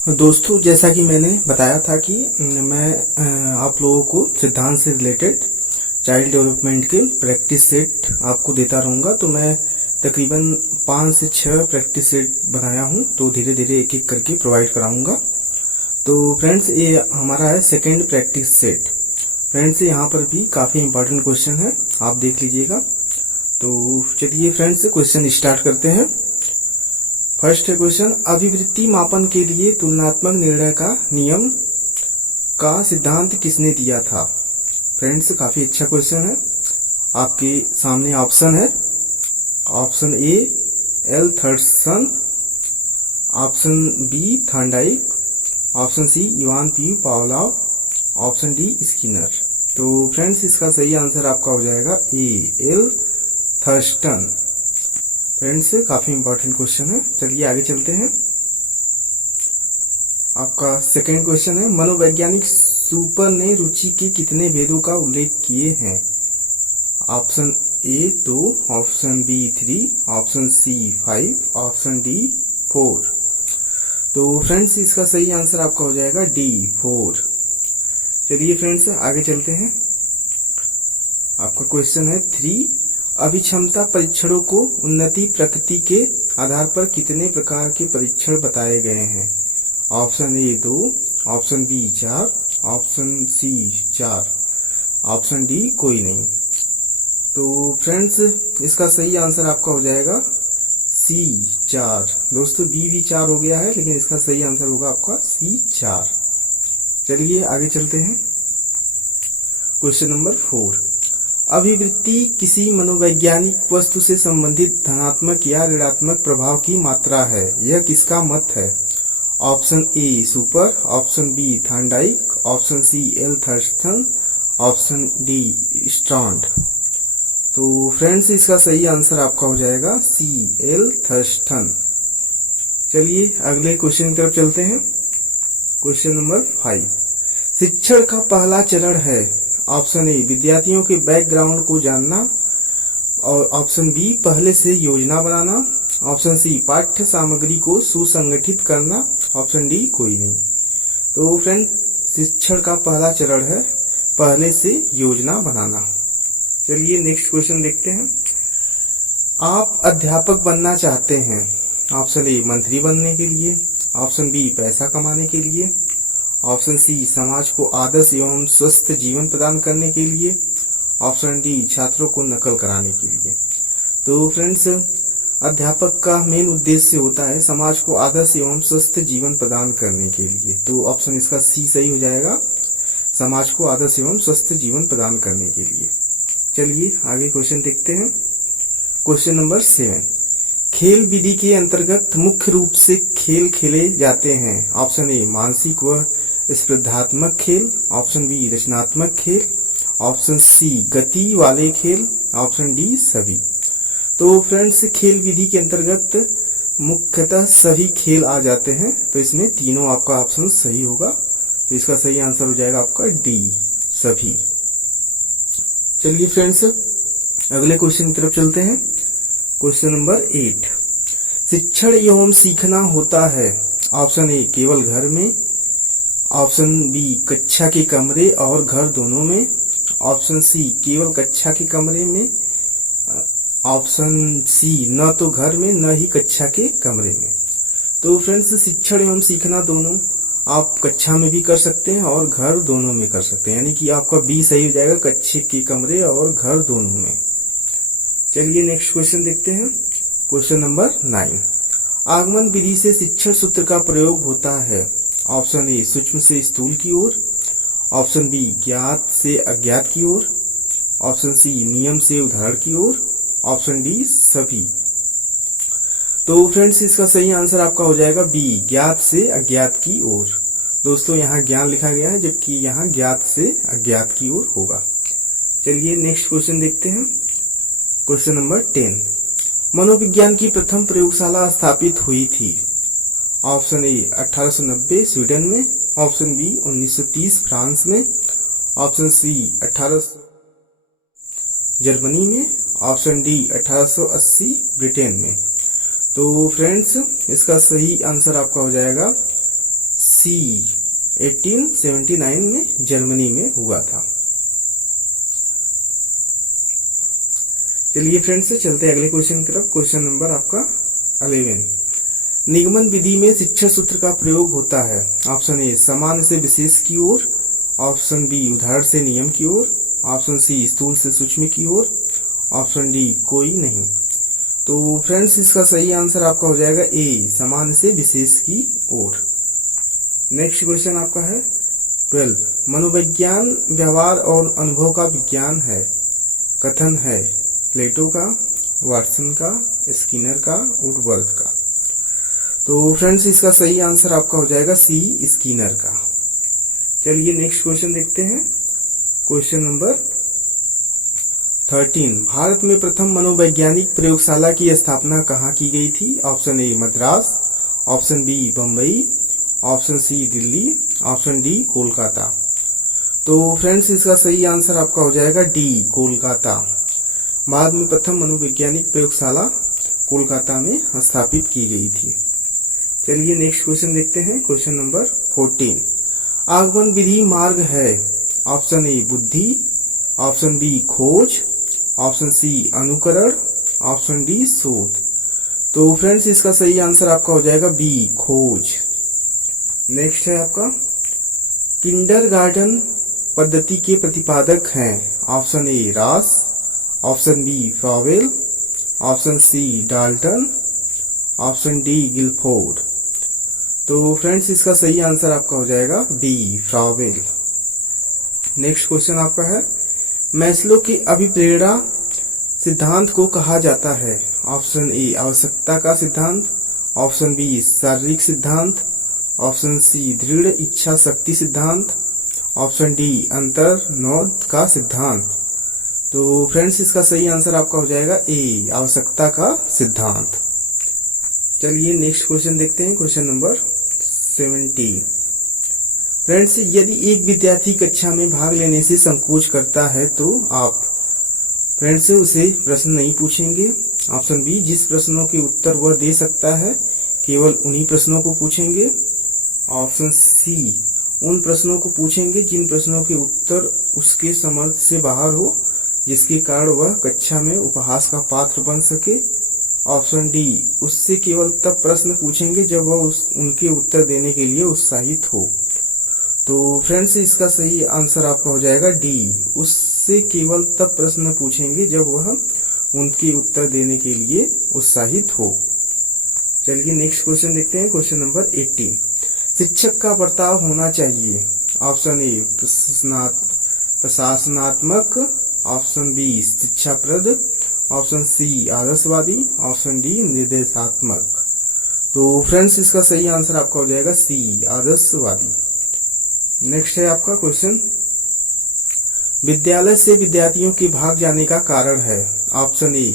दोस्तों, जैसा कि मैंने बताया था कि मैं आप लोगों को सिद्धांत से रिलेटेड चाइल्ड डेवलपमेंट के प्रैक्टिस सेट आपको देता रहूँगा। तो मैं तकरीबन 5 से 6 प्रैक्टिस सेट बनाया हूँ, तो धीरे धीरे एक एक करके प्रोवाइड कराऊंगा। तो फ्रेंड्स, ये हमारा है सेकेंड प्रैक्टिस सेट। फ्रेंड्स, यहाँ पर भी काफ़ी इंपॉर्टेंट क्वेश्चन है, आप देख लीजिएगा। तो चलिए फ्रेंड्स, क्वेश्चन स्टार्ट करते हैं। फर्स्ट है क्वेश्चन, अभिवृत्ति मापन के लिए तुलनात्मक निर्णय का नियम का सिद्धांत किसने दिया था? फ्रेंड्स, काफी अच्छा क्वेश्चन है। आपके सामने ऑप्शन है। Option A L Thurstone, option B Thorndike, option C Ivan P Pavlov, option D Skinner. तो फ्रेंड्स, इसका सही आंसर आपका हो जाएगा ए एल थर्स्टन। फ्रेंड्स, काफी इंपॉर्टेंट क्वेश्चन है। चलिए आगे चलते हैं। आपका सेकेंड क्वेश्चन है, मनोवैज्ञानिक सुपर ने रुचि के कितने भेदों का उल्लेख किए हैं? Option A 2, option B 3, option C 5, option D 4। तो फ्रेंड्स, इसका सही आंसर आपका हो जाएगा डी 4। चलिए फ्रेंड्स, आगे चलते हैं। आपका क्वेश्चन है 3, अभिक्षमता परीक्षणों को उन्नति प्रकृति के आधार पर कितने प्रकार के परीक्षण बताए गए हैं? Option A 2, option B 4, option C 4, option D कोई नहीं। तो फ्रेंड्स, इसका सही आंसर आपका हो जाएगा सी 4। दोस्तों, बी भी 4 हो गया है, लेकिन इसका सही आंसर होगा आपका सी 4। चलिए आगे चलते हैं। क्वेश्चन नंबर 4, अभिवृत्ति किसी मनोवैज्ञानिक वस्तु से संबंधित धनात्मक या ऋणात्मक प्रभाव की मात्रा है। यह किसका मत है? Option A super, option B Thorndike, option C L Thurstone, option D Strand. तो फ्रेंड्स, इसका सही आंसर आपका हो जाएगा सी एल थर्स्टन। चलिए अगले क्वेश्चन की तरफ चलते हैं। क्वेश्चन नंबर 5, शिक्षण का पहला चरण है। ऑप्शन ए विद्यार्थियों के बैकग्राउंड को जानना, और ऑप्शन बी पहले से योजना बनाना, ऑप्शन सी पाठ्य सामग्री को सुसंगठित करना, ऑप्शन डी कोई नहीं। तो फ्रेंड, शिक्षण का पहला चरण है पहले से योजना बनाना। चलिए नेक्स्ट क्वेश्चन देखते हैं। आप अध्यापक बनना चाहते हैं। ऑप्शन ए मंत्री बनने के लिए, ऑप्शन बी पैसा कमाने के लिए, ऑप्शन सी समाज को आदर्श एवं स्वस्थ जीवन प्रदान करने के लिए, ऑप्शन डी छात्रों को नकल कराने के लिए। तो फ्रेंड्स, अध्यापक का मेन उद्देश्य होता है समाज को आदर्श एवं स्वस्थ जीवन प्रदान करने के लिए। तो ऑप्शन इसका सी सही हो जाएगा, समाज को आदर्श एवं स्वस्थ जीवन प्रदान करने के लिए। चलिए आगे क्वेश्चन देखते हैं। क्वेश्चन नंबर 7, खेल विधि के अंतर्गत मुख्य रूप से खेल खेले जाते हैं। ऑप्शन ए मानसिक व स्पर्धात्मक खेल, ऑप्शन बी रचनात्मक खेल, ऑप्शन सी गति वाले खेल, ऑप्शन डी सभी। तो फ्रेंड्स, खेल विधि के अंतर्गत मुख्यतः सभी खेल आ जाते हैं, तो इसमें तीनों आपका ऑप्शन सही होगा। तो इसका सही आंसर हो जाएगा आपका डी सभी। चलिए फ्रेंड्स, अगले क्वेश्चन की तरफ चलते हैं। क्वेश्चन नंबर 8, शिक्षण एवं सीखना होता है। ऑप्शन ए केवल घर में, ऑप्शन बी कक्षा के कमरे और घर दोनों में, ऑप्शन सी केवल कक्षा के कमरे में, ऑप्शन सी न तो घर में न ही कक्षा के कमरे में। तो फ्रेंड्स, शिक्षण एवं सीखना दोनों आप कक्षा में भी कर सकते हैं और घर दोनों में कर सकते हैं, यानी कि आपका बी सही हो जाएगा, कक्षा के कमरे और घर दोनों में। चलिए नेक्स्ट क्वेश्चन देखते हैं। क्वेश्चन नंबर 9, आगमन विधि से शिक्षण सूत्र का प्रयोग होता है। ऑप्शन ए सूक्ष्म से स्थूल की ओर, ऑप्शन बी ज्ञात से अज्ञात की ओर, ऑप्शन सी नियम से उदाहरण की ओर, ऑप्शन डी सभी। तो फ्रेंड्स, इसका सही आंसर आपका हो जाएगा बी ज्ञात से अज्ञात की ओर। दोस्तों, यहाँ ज्ञान लिखा गया है, जबकि यहाँ ज्ञात से अज्ञात की ओर होगा। चलिए नेक्स्ट क्वेश्चन देखते हैं। क्वेश्चन नंबर 10, मनोविज्ञान की प्रथम प्रयोगशाला स्थापित हुई थी। ऑप्शन ए 1890 स्वीडन में, ऑप्शन बी 1930 फ्रांस में, ऑप्शन सी 1800 जर्मनी में, ऑप्शन डी 1880 ब्रिटेन में। तो फ्रेंड्स, इसका सही आंसर आपका हो जाएगा सी 1879 में जर्मनी में हुआ था। चलिए फ्रेंड्स से चलते हैं अगले क्वेश्चन की तरफ। क्वेश्चन नंबर आपका 11। निगमन विधि में शिक्षण सूत्र का प्रयोग होता है। ऑप्शन ए सामान्य से विशेष की ओर, ऑप्शन बी उदाहरण से नियम की ओर, ऑप्शन सी स्थूल से सूक्ष्म की ओर, ऑप्शन डी कोई नहीं। तो फ्रेंड्स इसका सही आंसर आपका हो जाएगा ए सामान्य से विशेष की ओर। नेक्स्ट क्वेश्चन आपका है 12। मनोविज्ञान व्यवहार और अनुभव का विज्ञान है। कथन है प्लेटो का, वाटसन का, स्किनर का, वुडवर्थ का। तो फ्रेंड्स इसका सही आंसर आपका हो जाएगा सी स्किनर का। चलिए नेक्स्ट क्वेश्चन देखते हैं। Question number 13। भारत में प्रथम मनोवैज्ञानिक प्रयोगशाला की स्थापना कहाँ की गई थी? Option A Madras, option B Bombay, option C Delhi, option D Kolkata. तो फ्रेंड्स इसका सही आंसर आपका हो जाएगा डी कोलकाता। भारत में प्रथम मनोवैज्ञानिक प्रयोगशाला कोलकाता में स्थापित की गई थी। चलिए नेक्स्ट क्वेश्चन देखते हैं। Question number 14। आगमन विधि मार्ग है। ऑप्शन ए बुद्धि, ऑप्शन बी खोज, ऑप्शन सी अनुकरण, ऑप्शन डी शोध। तो फ्रेंड्स इसका सही आंसर आपका हो जाएगा बी खोज। नेक्स्ट है आपका किंडरगार्टन पद्धति के प्रतिपादक हैं। Option A Ross, option B Froebel, option C Dalton, option D Guilford. तो फ्रेंड्स इसका सही आंसर आपका हो जाएगा बी फ्रॉवेल। नेक्स्ट क्वेश्चन आपका है मैस्लो के अभिप्रेरणा सिद्धांत को कहा जाता है। ऑप्शन ए आवश्यकता का सिद्धांत, ऑप्शन बी शारीरिक सिद्धांत, ऑप्शन सी दृढ़ इच्छा शक्ति सिद्धांत, ऑप्शन डी अंतर्नोद का सिद्धांत। तो फ्रेंड्स इसका सही आंसर आपका हो जाएगा ए आवश्यकता का सिद्धांत। चलिए नेक्स्ट क्वेश्चन देखते हैं। Question number 17। फ्रेंड्स यदि एक विद्यार्थी कक्षा में भाग लेने से संकोच करता है तो आप फ्रेंड्स उसे प्रश्न नहीं पूछेंगे। ऑप्शन बी जिस प्रश्नों के उत्तर वह दे सकता है केवल उन्हीं प्रश्नों को पूछेंगे। ऑप्शन सी उन प्रश्नों को पूछेंगे जिन प्रश्नों के उत्तर उसके समर्थ से बाहर हो, जिसके कारण वह कक्षा में उपहास का पात्र बन सके। ऑप्शन डी उससे केवल तब प्रश्न पूछेंगे जब वह उनके उत्तर देने के लिए उत्साहित हो। तो फ्रेंड्स इसका सही आंसर आपका हो जाएगा डी उससे केवल तब प्रश्न पूछेंगे जब वह उनके उत्तर देने के लिए उत्साहित हो। चलिए नेक्स्ट क्वेश्चन देखते हैं। Question number 18। शिक्षक का बर्ताव होना चाहिए। ऑप्शन ए प्रशासनात्मक, ऑप्शन बी शिक्षाप्रद, ऑप्शन सी आदर्शवादी, ऑप्शन डी निर्देशात्मक। तो फ्रेंड्स इसका सही आंसर आपका हो जाएगा सी आदर्शवादी। नेक्स्ट है आपका क्वेश्चन विद्यालय से विद्यार्थियों के भाग जाने का कारण है। ऑप्शन ए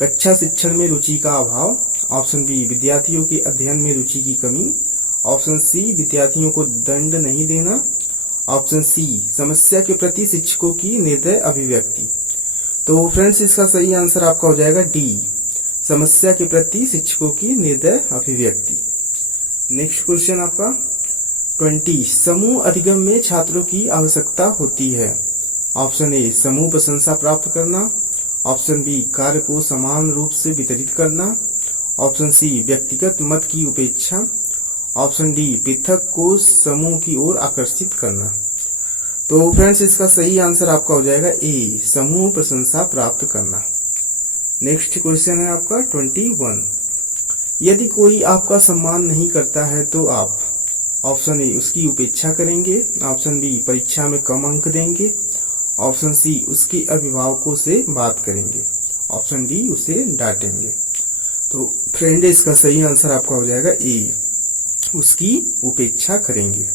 कक्षा शिक्षण में रुचि का अभाव, ऑप्शन बी विद्यार्थियों के अध्ययन में रुचि की कमी, ऑप्शन सी विद्यार्थियों को दंड नहीं देना, ऑप्शन सी समस्या के प्रति शिक्षकों की निर्दय अभिव्यक्ति। तो फ्रेंड्स इसका सही आंसर आपका हो जाएगा डी समस्या के प्रति शिक्षकों की निर्दय अभिव्यक्ति। नेक्स्ट क्वेश्चन आपका 20। समूह अधिगम में छात्रों की आवश्यकता होती है। ऑप्शन ए समूह प्रशंसा प्राप्त करना, ऑप्शन बी कार्य को समान रूप से वितरित करना, ऑप्शन सी व्यक्तिगत मत की उपेक्षा, ऑप्शन डी पृथक को समूह की ओर आकर्षित करना। तो फ्रेंड्स इसका सही आंसर आपका हो जाएगा ए समूह प्रशंसा प्राप्त करना। नेक्स्ट क्वेश्चन है आपका 21। यदि कोई आपका सम्मान नहीं करता है तो आप ऑप्शन ए उसकी उपेक्षा करेंगे, ऑप्शन बी परीक्षा में कम अंक देंगे, ऑप्शन सी उसके अभिभावकों से बात करेंगे, ऑप्शन डी उसे डांटेंगे। तो फ्रेंड इसका सही आंसर आपका हो जाएगा ए उसकी उपेक्षा करेंगे।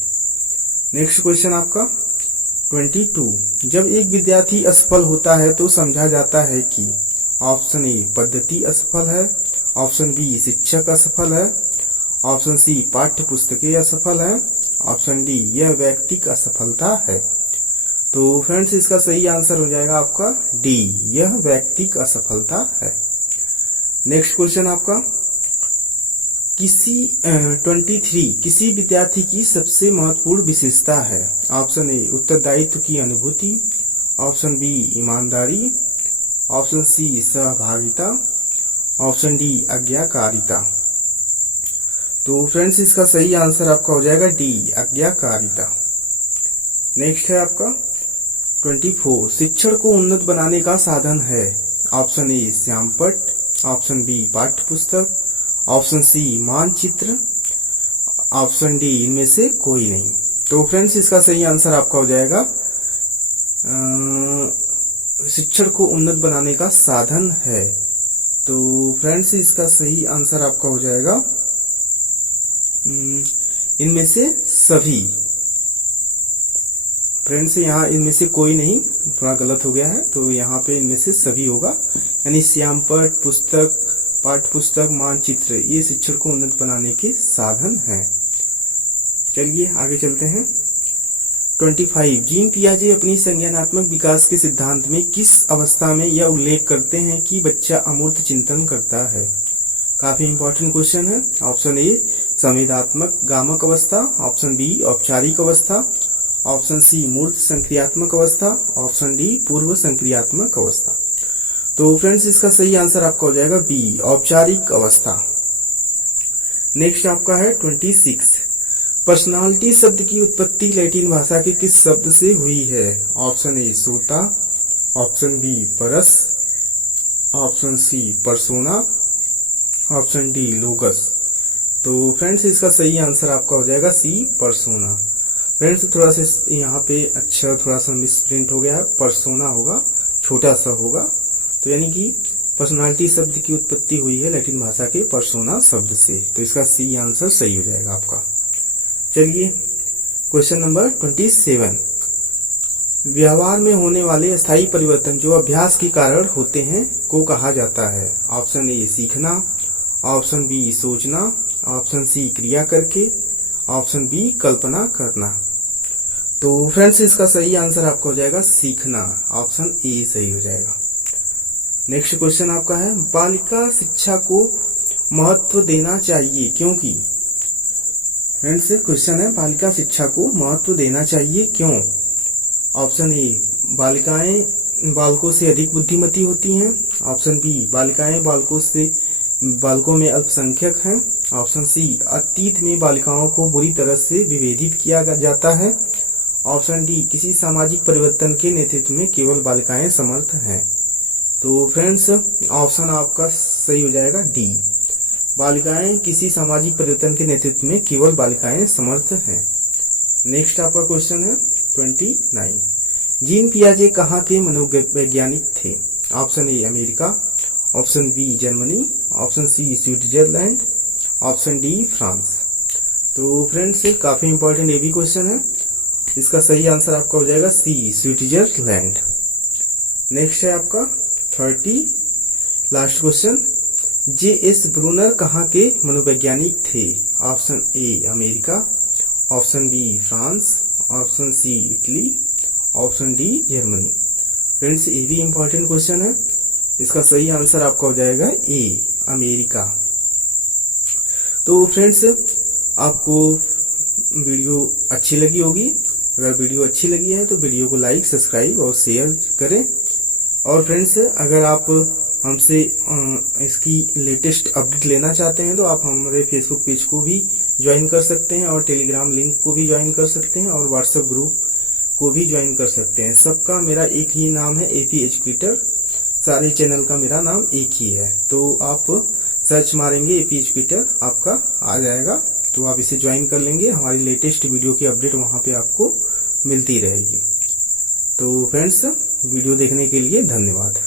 नेक्स्ट क्वेश्चन आपका 22। जब एक विद्यार्थी असफल होता है तो समझा जाता है कि ऑप्शन ए पद्धति असफल है, ऑप्शन बी शिक्षक असफल है, ऑप्शन सी पाठ्य पुस्तकें असफल है, ऑप्शन डी यह व्यक्तिक असफलता है। तो फ्रेंड्स इसका सही आंसर हो जाएगा आपका डी यह व्यक्तिक असफलता है। नेक्स्ट क्वेश्चन आपका किसी विद्यार्थी की सबसे महत्वपूर्ण विशेषता है। ऑप्शन ए उत्तरदायित्व की अनुभूति, ऑप्शन बी ईमानदारी, ऑप्शन सी सहभागिता, ऑप्शन डी आज्ञाकारिता। तो फ्रेंड्स इसका सही आंसर आपका हो जाएगा डी आज्ञाकारिता। नेक्स्ट है आपका 24 शिक्षण को उन्नत बनाने का साधन है। ऑप्शन ए श्यामपट्ट, ऑप्शन बी पाठ्य पुस्तक, ऑप्शन सी मानचित्र, ऑप्शन डी इनमें से कोई नहीं। तो फ्रेंड्स इसका सही आंसर आपका हो जाएगा शिक्षण को उन्नत बनाने का साधन है। तो फ्रेंड्स इसका सही आंसर आपका हो जाएगा इनमें से सभी। फ्रेंड्स यहाँ इनमें से कोई नहीं, थोड़ा गलत हो गया है, तो यहाँ पे इनमें से सभी होगा, यानी श्यामपट्ट, पुस्तक, पाठ्य पुस्तक, मानचित्र ये शिक्षण को उन्नत बनाने के साधन हैं। चलिए आगे चलते हैं। 25 जीन पियाजे अपनी संज्ञानात्मक विकास के सिद्धांत में किस अवस्था में यह उल्लेख करते हैं कि बच्चा अमूर्त चिंतन करता है। काफी इंपॉर्टेंट क्वेश्चन है। ऑप्शन ए संवेदात्मक गामक अवस्था, ऑप्शन बी औपचारिक अवस्था, ऑप्शन सी मूर्त संक्रियात्मक अवस्था, ऑप्शन डी पूर्व संक्रियात्मक अवस्था। तो फ्रेंड्स इसका सही आंसर आपका हो जाएगा बी औपचारिक अवस्था। नेक्स्ट आपका है 26 पर्सनालिटी शब्द की उत्पत्ति लैटिन भाषा के किस शब्द से हुई है। ऑप्शन ए सोता, ऑप्शन बी परस, option C persona, option D logos. तो फ्रेंड्स इसका सही आंसर आपका हो जाएगा सी परसोना। फ्रेंड्स थोड़ा सा यहाँ पे अच्छा थोड़ा सा मिसप्रिंट हो गया है, परसोना होगा, छोटा सा होगा। तो यानी कि पर्सनालिटी शब्द की उत्पत्ति हुई है लैटिन भाषा के परसोना शब्द से। तो इसका सी आंसर सही हो जाएगा आपका। चलिए क्वेश्चन नंबर 27 व्यवहार में होने वाले अस्थायी परिवर्तन जो अभ्यास के कारण होते हैं को कहा जाता है। ऑप्शन ए सीखना, ऑप्शन बी सोचना, ऑप्शन सी क्रिया करके, ऑप्शन बी कल्पना करना। तो फ्रेंड्स इसका सही आंसर आपका हो जाएगा सीखना, ऑप्शन ए सही हो जाएगा। नेक्स्ट क्वेश्चन आपका है बालिका शिक्षा को महत्व देना चाहिए क्योंकि। फ्रेंड्स क्वेश्चन है बालिका शिक्षा को महत्व देना चाहिए क्यों। ऑप्शन ए बालिकाएं बालकों से अधिक बुद्धिमती होती हैं, ऑप्शन बी बालिकाएं बालकों में अल्पसंख्यक हैं, ऑप्शन सी अतीत में बालिकाओं को बुरी तरह से विभेदित किया जाता है, ऑप्शन डी किसी सामाजिक परिवर्तन के नेतृत्व में केवल बालिकाएं समर्थ हैं। तो फ्रेंड्स ऑप्शन आपका सही हो जाएगा डी, बालिकाएं किसी सामाजिक परिवर्तन के नेतृत्व में केवल बालिकाएं समर्थ हैं। नेक्स्ट आपका क्वेश्चन है 29 जीन पियाजे कहाँ के मनोवैज्ञानिक थे। Option A America, option B Germany, option C Switzerland, option D France. तो फ्रेंड्स काफी इंपॉर्टेंट ये भी क्वेश्चन है। इसका सही आंसर आपका हो जाएगा सी स्विट्जरलैंड। नेक्स्ट है आपका 30 लास्ट क्वेश्चन जे.एस. ब्रूनर कहाँ के मनोवैज्ञानिक थे। Option A America, option B France, option C Italy, option D Germany. Friends ये भी इंपॉर्टेंट क्वेश्चन है। इसका सही आंसर आपका हो जाएगा ए अमेरिका। तो फ्रेंड्स आपको वीडियो अच्छी लगी होगी। अगर वीडियो अच्छी लगी है तो वीडियो को लाइक, सब्सक्राइब और शेयर करें। और फ्रेंड्स अगर आप हमसे इसकी लेटेस्ट अपडेट लेना चाहते हैं तो आप हमारे फेसबुक पेज को भी ज्वाइन कर सकते हैं और टेलीग्राम लिंक को भी ज्वाइन कर सकते हैं और व्हाट्सएप ग्रुप को भी ज्वाइन कर सकते हैं। सबका मेरा एक ही नाम है एपी एजुकेटर, सारे चैनल का मेरा नाम एक ही है। तो आप सर्च मारेंगे एपी एजुकेटर आपका आ जाएगा, तो आप इसे ज्वाइन कर लेंगे। हमारी लेटेस्ट वीडियो की अपडेट वहां पे आपको मिलती रहेगी। तो फ्रेंड्स वीडियो देखने के लिए धन्यवाद।